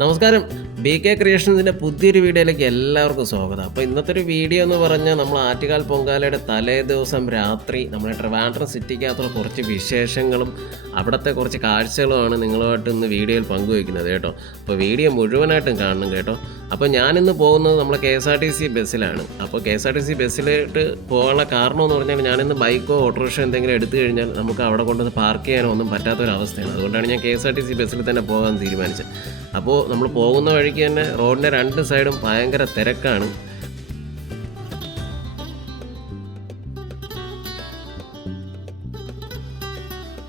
നമസ്കാരം. B K ക്രിയേഷൻസിൻ്റെ പുതിയൊരു വീഡിയോയിലേക്ക് എല്ലാവർക്കും സ്വാഗതം. അപ്പോൾ ഇന്നത്തെ ഒരു വീഡിയോ എന്ന് പറഞ്ഞാൽ നമ്മൾ ആറ്റുകാൽ പൊങ്കാലയുടെ തലേ ദിവസം രാത്രി നമ്മുടെ ട്രിവാൻഡ്രം സിറ്റിക്കകത്തുള്ള കുറച്ച് വിശേഷങ്ങളും അവിടുത്തെ കുറച്ച് കാഴ്ചകളുമാണ് നിങ്ങളുമായിട്ട് ഇന്ന് വീഡിയോയിൽ പങ്കുവയ്ക്കുന്നത് കേട്ടോ. അപ്പോൾ വീഡിയോ മുഴുവനായിട്ടും കാണണം കേട്ടോ. അപ്പോൾ ഞാനിന്ന് പോകുന്നത് നമ്മളെ KSRTC ബസ്സിലാണ്. അപ്പോൾ KSRTC ബസ്സിലോട്ട് പോകാനുള്ള കാരണം എന്ന് പറഞ്ഞാൽ ഞാനിന്ന് ബൈക്കോ ഓട്ടോറിക്ഷ എന്തെങ്കിലും എടുത്തു കഴിഞ്ഞാൽ നമുക്ക് അവിടെ കൊണ്ടുവന്ന് പാർക്ക് ചെയ്യാനോ ഒന്നും പറ്റാത്തൊരവസ്ഥയാണ്. അതുകൊണ്ടാണ് ഞാൻ KSRTC ബസ്സിൽ തന്നെ പോകാൻ തീരുമാനിച്ചത്. അപ്പോൾ നമ്മൾ പോകുന്ന വഴിക്ക് തന്നെ റോഡിൻ്റെ രണ്ട് സൈഡും ഭയങ്കര തിരക്കാണ്.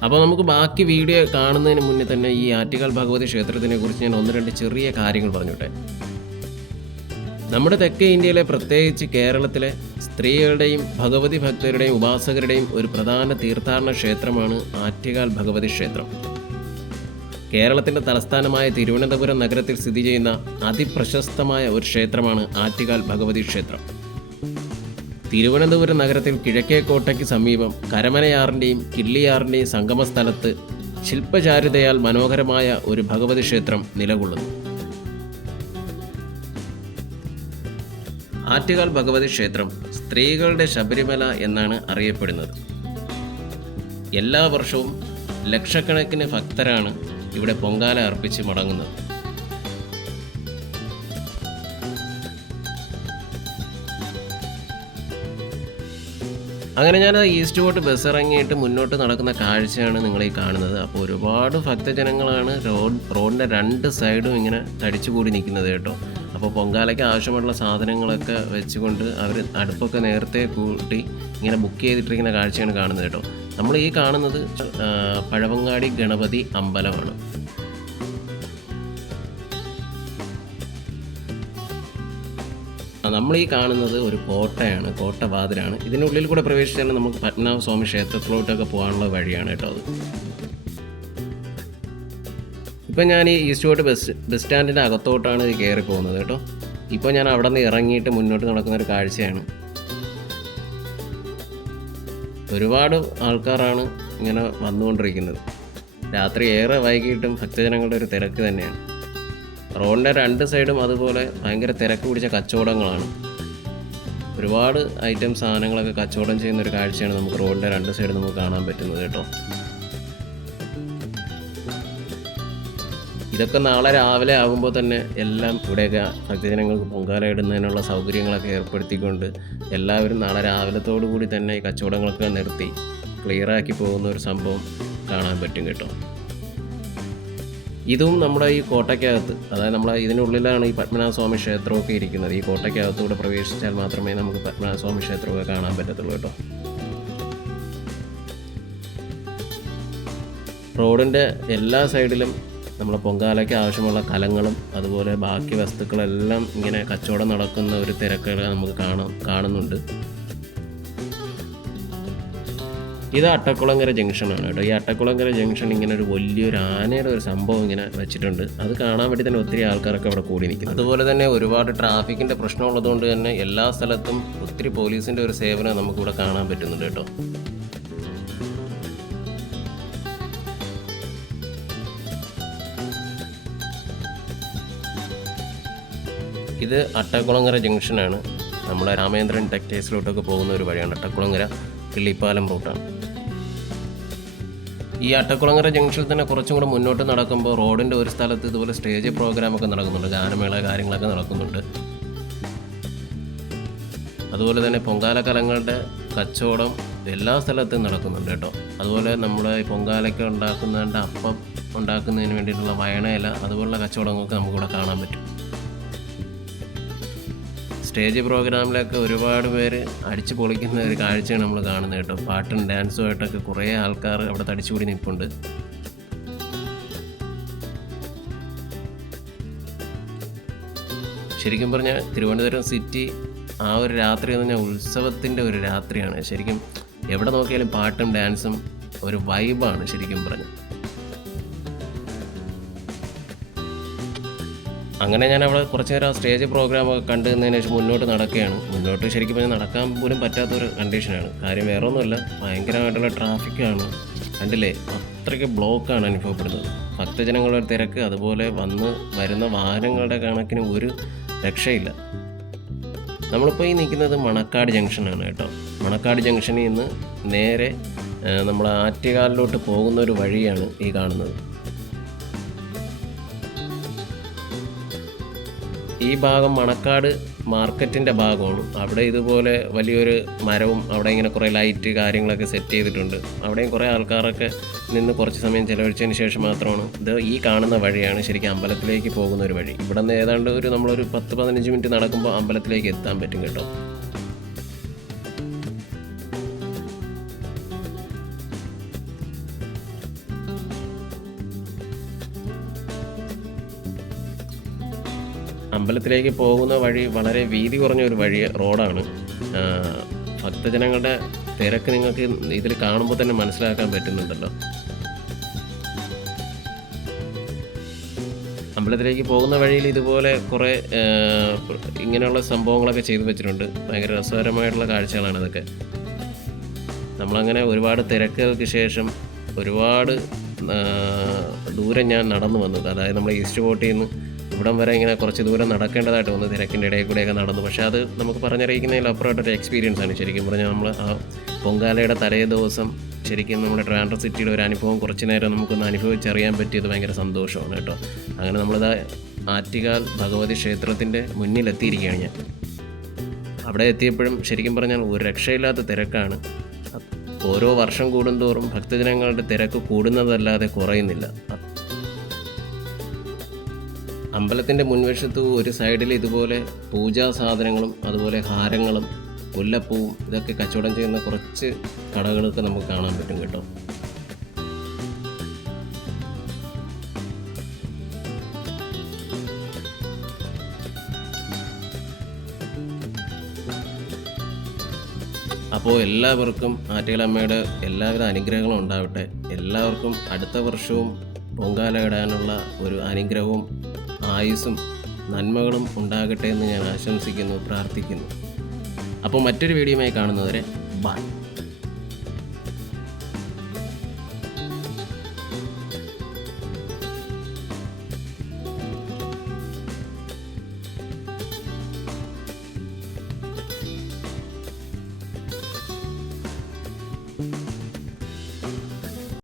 അപ്പോൾ നമുക്ക് ബാക്കി വീഡിയോ കാണുന്നതിന് മുന്നേ തന്നെ ഈ ആറ്റുകാൽ ഭഗവതി ക്ഷേത്രത്തിനെ കുറിച്ച് ഞാൻ ഒന്ന് രണ്ട് ചെറിയ കാര്യങ്ങൾ പറഞ്ഞോട്ടെ. നമ്മുടെ തെക്കേ ഇന്ത്യയിലെ, പ്രത്യേകിച്ച് കേരളത്തിലെ സ്ത്രീകളുടെയും ഭഗവതി ഭക്തരുടെയും ഉപാസകരുടെയും ഒരു പ്രധാന തീർത്ഥാടന ക്ഷേത്രമാണ് ആറ്റുകാൽ ഭഗവതി ക്ഷേത്രം. കേരളത്തിൻ്റെ തലസ്ഥാനമായ തിരുവനന്തപുരം നഗരത്തിൽ സ്ഥിതി ചെയ്യുന്ന അതിപ്രശസ്തമായ ഒരു ക്ഷേത്രമാണ് ആറ്റുകാൽ ഭഗവതി ക്ഷേത്രം. തിരുവനന്തപുരം നഗരത്തിൽ കിഴക്കേക്കോട്ടയ്ക്ക് സമീപം കരമനയാറിൻ്റെയും കിള്ളിയാറിൻ്റെയും സംഗമസ്ഥലത്ത് ശില്പചാരുതയാൽ മനോഹരമായ ഒരു ഭഗവതി ക്ഷേത്രം നിലകൊള്ളുന്നു. ആറ്റുകാൽ ഭഗവതി ക്ഷേത്രം സ്ത്രീകളുടെ ശബരിമല എന്നാണ് അറിയപ്പെടുന്നത്. എല്ലാ വർഷവും ലക്ഷക്കണക്കിന് ഭക്തരാണ് ഇവിടെ പൊങ്കാല അർപ്പിച്ച് മടങ്ങുന്നത്. അങ്ങനെ ഞാൻ ഈസ്റ്റ് കോട്ട് ബസ് ഇറങ്ങിയിട്ട് മുന്നോട്ട് നടക്കുന്ന കാഴ്ചയാണ് നിങ്ങളീ കാണുന്നത്. അപ്പോൾ ഒരുപാട് ഭക്തജനങ്ങളാണ് റോഡിൻ്റെ രണ്ട് സൈഡും ഇങ്ങനെ തടിച്ചുകൂടി നിൽക്കുന്നത് കേട്ടോ. അപ്പോൾ പൊങ്കാലയ്ക്ക് ആവശ്യമുള്ള സാധനങ്ങളൊക്കെ വെച്ചുകൊണ്ട് അവർ അടുപ്പൊക്കെ നേരത്തെ കൂട്ടി ഇങ്ങനെ ബുക്ക് ചെയ്തിട്ടിരിക്കുന്ന കാഴ്ചയാണ് കാണുന്നത് കേട്ടോ. നമ്മൾ ഈ കാണുന്നത് പഴവങ്ങാടി ഗണപതി അമ്പലമാണ്. നമ്മൾ ഈ കാണുന്നത് ഒരു കോട്ടയാണ്, കോട്ടവാതിലാണ്. ഇതിനുള്ളിൽ കൂടെ പ്രവേശിച്ചാൽ നമുക്ക് പത്മനാഭസ്വാമി ക്ഷേത്രത്തിലോട്ടൊക്കെ പോകാനുള്ള വഴിയാണ് കേട്ടോ അത്. ഇപ്പം ഞാൻ ഈ ഈസ്റ്റ് കോട്ട് ബസ് സ്റ്റാൻഡിൻ്റെ അകത്തോട്ടാണ് ഇത് കയറി പോകുന്നത് കേട്ടോ. ഇപ്പോൾ ഞാൻ അവിടെ നിന്ന് ഇറങ്ങിയിട്ട് മുന്നോട്ട് നടക്കുന്ന ഒരു കാഴ്ചയാണ്. ഒരുപാട് ആൾക്കാരാണ് ഇങ്ങനെ വന്നുകൊണ്ടിരിക്കുന്നത്. രാത്രി ഏറെ വൈകിട്ടും ഭക്തജനങ്ങളുടെ ഒരു തിരക്ക് തന്നെയാണ്. റോഡിൻ്റെ രണ്ട് സൈഡും അതുപോലെ ഭയങ്കര തിരക്ക് പിടിച്ച കച്ചവടങ്ങളാണ്. ഒരുപാട് ഐറ്റം സാധനങ്ങളൊക്കെ കച്ചവടം ചെയ്യുന്ന ഒരു കാഴ്ചയാണ് നമുക്ക് റോഡിൻ്റെ രണ്ട് സൈഡ് നമുക്ക് കാണാൻ പറ്റുന്നത് കേട്ടോ. ഇതൊക്കെ നാളെ രാവിലെ ആകുമ്പോൾ തന്നെ എല്ലാം ഇവിടെയൊക്കെ ഭക്തജനങ്ങൾക്ക് പൊങ്കാല ഇടുന്നതിനുള്ള സൗകര്യങ്ങളൊക്കെ ഏർപ്പെടുത്തിക്കൊണ്ട് എല്ലാവരും നാളെ രാവിലത്തോടു കൂടി തന്നെ ഈ കച്ചവടങ്ങളൊക്കെ നിർത്തി ക്ലിയറാക്കി പോകുന്ന ഒരു സംഭവം കാണാൻ പറ്റും കേട്ടോ. ഇതും നമ്മുടെ ഈ കോട്ടയ്ക്കകത്ത്, അതായത് നമ്മളെ ഇതിനുള്ളിലാണ് ഈ പത്മനാഭസ്വാമി ക്ഷേത്രമൊക്കെ ഇരിക്കുന്നത്. ഈ കോട്ടയ്ക്കകത്തൂടെ പ്രവേശിച്ചാൽ മാത്രമേ നമുക്ക് പത്മനാഭസ്വാമി ക്ഷേത്രമൊക്കെ കാണാൻ പറ്റത്തുള്ളൂ കേട്ടോ. റോഡിൻ്റെ എല്ലാ സൈഡിലും നമ്മളെ പൊങ്കാലയ്ക്ക് ആവശ്യമുള്ള കലങ്ങളും അതുപോലെ ബാക്കി വസ്തുക്കളെല്ലാം ഇങ്ങനെ കച്ചവടം നടക്കുന്ന ഒരു തിരക്കുകൾ നമുക്ക് കാണുന്നുണ്ട്. ഇത് അട്ടക്കുളങ്ങര ജംഗ്ഷനാണ് കേട്ടോ. ഈ അട്ടക്കുളങ്ങര ജംഗ്ഷൻ ഇങ്ങനെ ഒരു വലിയൊരു ആനയുടെ ഒരു സംഭവം ഇങ്ങനെ വെച്ചിട്ടുണ്ട്. അത് കാണാൻ വേണ്ടി തന്നെ ഒത്തിരി ആൾക്കാരൊക്കെ അവിടെ കൂടി നിൽക്കുന്നു. അതുപോലെ തന്നെ ഒരുപാട് ട്രാഫിക്കിൻ്റെ പ്രശ്നമുള്ളതുകൊണ്ട് തന്നെ എല്ലാ സ്ഥലത്തും ഒത്തിരി പോലീസിൻ്റെ ഒരു സേവനം നമുക്കിവിടെ കാണാൻ പറ്റുന്നുണ്ട് കേട്ടോ. ഇത് അട്ടക്കുളങ്ങര ജംഗ്ഷനാണ്. നമ്മുടെ രാമേന്ദ്രൻ ടെക്സ്റ്റൈൽസിലോട്ടൊക്കെ പോകുന്ന ഒരു വഴിയാണ്. അട്ടക്കുളങ്ങര കിള്ളിപ്പാലം റൂട്ടാണ്. ഈ അട്ടക്കുളങ്ങര ജംഗ്ഷനിൽ തന്നെ കുറച്ചും കൂടെ മുന്നോട്ട് നടക്കുമ്പോൾ റോഡിൻ്റെ ഒരു സ്ഥലത്ത് ഇതുപോലെ സ്റ്റേജ് പ്രോഗ്രാമൊക്കെ നടക്കുന്നുണ്ട്, ഗാനമേള കാര്യങ്ങളൊക്കെ നടക്കുന്നുണ്ട്. അതുപോലെ തന്നെ പൊങ്കാല കലങ്ങളുടെ കച്ചവടം എല്ലാ സ്ഥലത്തും നടക്കുന്നുണ്ട് കേട്ടോ. അതുപോലെ നമ്മുടെ പൊങ്കാലയ്ക്ക് ഉണ്ടാക്കുന്നതിൻ്റെ അപ്പം ഉണ്ടാക്കുന്നതിന് വേണ്ടിയിട്ടുള്ള വയണയില അതുപോലുള്ള കച്ചവടങ്ങളൊക്കെ നമുക്കിവിടെ കാണാൻ പറ്റും. സ്റ്റേജ് പ്രോഗ്രാമിലൊക്കെ ഒരുപാട് പേര് അടിച്ചു പൊളിക്കുന്ന ഒരു കാഴ്ചയാണ് നമ്മൾ കാണുന്നത് കേട്ടോ. പാട്ടും ഡാൻസും ആയിട്ടൊക്കെ കുറേ ആൾക്കാർ അവിടെ തടിച്ചുകൂടി നിൽപ്പുണ്ട്. ശരിക്കും പറഞ്ഞാൽ തിരുവനന്തപുരം സിറ്റി ആ ഒരു രാത്രി എന്ന് പറഞ്ഞാൽ ഉത്സവത്തിൻ്റെ ഒരു രാത്രിയാണ്. ശരിക്കും എവിടെ നോക്കിയാലും പാട്ടും ഡാൻസും ഒരു വൈബാണ് ശരിക്കും പറഞ്ഞാൽ. അങ്ങനെ ഞാൻ അവിടെ കുറച്ച് നേരം സ്റ്റേജ് പ്രോഗ്രാമൊക്കെ കണ്ടുന്നതിന് ശേഷം മുന്നോട്ട് നടക്കുകയാണ്. മുന്നോട്ട് ശരിക്കും പറഞ്ഞാൽ നടക്കാൻ പോലും പറ്റാത്തൊരു കണ്ടീഷനാണ്. കാര്യം വേറെ ഒന്നുമില്ല, ഭയങ്കരമായിട്ടുള്ള ട്രാഫിക്കാണ്. കണ്ടില്ലേ, അത്രയ്ക്ക് ബ്ലോക്കാണ് അനുഭവപ്പെടുന്നത്. ഭക്തജനങ്ങളുടെ തിരക്ക്, അതുപോലെ വരുന്ന വാഹനങ്ങളുടെ കണക്കിന് ഒരു രക്ഷയില്ല. നമ്മളിപ്പോൾ ഈ നിൽക്കുന്നത് മണക്കാട് ജംഗ്ഷനാണ് കേട്ടോ. മണക്കാട് ജംഗ്ഷനിൽ നിന്ന് നേരെ നമ്മൾ ആറ്റുകാലിലോട്ട് പോകുന്ന ഒരു വഴിയാണ് ഈ കാണുന്നത്. ഈ ഭാഗം മണക്കാട് മാർക്കറ്റിൻ്റെ ഭാഗമാണ്. അവിടെ ഇതുപോലെ വലിയൊരു മരവും അവിടെ ഇങ്ങനെ കുറേ ലൈറ്റ് കാര്യങ്ങളൊക്കെ സെറ്റ് ചെയ്തിട്ടുണ്ട്. അവിടെയും കുറേ ആൾക്കാരൊക്കെ നിന്ന് കുറച്ച് സമയം ചിലവഴിച്ചതിന് ശേഷം മാത്രമാണ് ഈ കാണുന്ന വഴിയാണ് ശരിക്കും അമ്പലത്തിലേക്ക് പോകുന്ന ഒരു വഴി. ഇവിടെ നിന്ന് ഏതാണ്ട് നമ്മളൊരു 10-15 മിനിറ്റ് നടക്കുമ്പോൾ അമ്പലത്തിലേക്ക് എത്താൻ പറ്റും കേട്ടോ. അമ്പലത്തിലേക്ക് പോകുന്ന വഴി വളരെ വീതി കുറഞ്ഞ ഒരു റോഡാണ്. ഭക്തജനങ്ങളുടെ തിരക്ക് നിങ്ങൾക്ക് ഇതിൽ കാണുമ്പോൾ തന്നെ മനസ്സിലാക്കാൻ പറ്റുന്നുണ്ടല്ലോ. അമ്പലത്തിലേക്ക് പോകുന്ന വഴിയിൽ ഇതുപോലെ കുറേ ഇങ്ങനെയുള്ള സംഭവങ്ങളൊക്കെ ചെയ്തു വെച്ചിട്ടുണ്ട്. ഭയങ്കര രസകരമായിട്ടുള്ള കാഴ്ചകളാണ് ഇതൊക്കെ. നമ്മളങ്ങനെ ഒരുപാട് തിരക്കുകൾക്ക് ശേഷം ഒരുപാട് ദൂരം ഞാൻ നടന്നു വന്നത്. അതായത് നമ്മൾ ഈസ്റ്റ് കോട്ടിൽ നിന്ന് ഇവിടം വരെ ഇങ്ങനെ കുറച്ച് ദൂരം നടക്കേണ്ടതായിട്ട് വന്നു, തിരക്കിൻ്റെ ഇടയിൽ കൂടെയൊക്കെ നടന്നു. പക്ഷേ അത് നമുക്ക് പറഞ്ഞറിയിക്കുന്നതിലപ്പുറമായിട്ടൊരു എക്സ്പീരിയൻസ് ആണ്. ശരിക്കും പറഞ്ഞാൽ നമ്മൾ ആ പൊങ്കാലയുടെ തലേ ദിവസം ശരിക്കും നമ്മുടെ ട്രിവാൻഡ്രം സിറ്റിയുടെ ഒരു അനുഭവം കുറച്ച് നേരം നമുക്കൊന്ന് അനുഭവിച്ചറിയാൻ പറ്റിയത് ഭയങ്കര സന്തോഷമാണ് കേട്ടോ. അങ്ങനെ നമ്മളിതാ ആറ്റുകാൽ ഭഗവതി ക്ഷേത്രത്തിൻ്റെ മുന്നിലെത്തിയിരിക്കുകയാണ് ഞാൻ. അവിടെ എത്തിയപ്പോഴും ശരിക്കും പറഞ്ഞാൽ ഒരു രക്ഷയില്ലാത്ത തിരക്കാണ്. ഓരോ വർഷം കൂടുന്തോറും ഭക്തജനങ്ങളുടെ തിരക്ക് കൂടുന്നതല്ലാതെ കുറയുന്നില്ല. അമ്പലത്തിൻ്റെ മുൻവശത്ത് ഒരു സൈഡിൽ ഇതുപോലെ പൂജാ സാധനങ്ങളും അതുപോലെ ഹാരങ്ങളും മുല്ലപ്പൂവും ഇതൊക്കെ കച്ചവടം ചെയ്യുന്ന കുറച്ച് കടകളൊക്കെ നമുക്ക് കാണാൻ പറ്റും കേട്ടോ. അപ്പോൾ എല്ലാവർക്കും ആറ്റുകാലമ്മയുടെ എല്ലാവിധ അനുഗ്രഹങ്ങളും ഉണ്ടാവട്ടെ. എല്ലാവർക്കും അടുത്ത വർഷവും പൊങ്കാല ഇടാനുള്ള ഒരു അനുഗ്രഹവും ആയുസ്സും നന്മകളും ഉണ്ടാകട്ടെ എന്ന് ഞാൻ ആശംസിക്കുന്നു, പ്രാർത്ഥിക്കുന്നു. അപ്പോൾ മറ്റൊരു വീഡിയോയുമായി കാണുന്നവരെ ബൈ.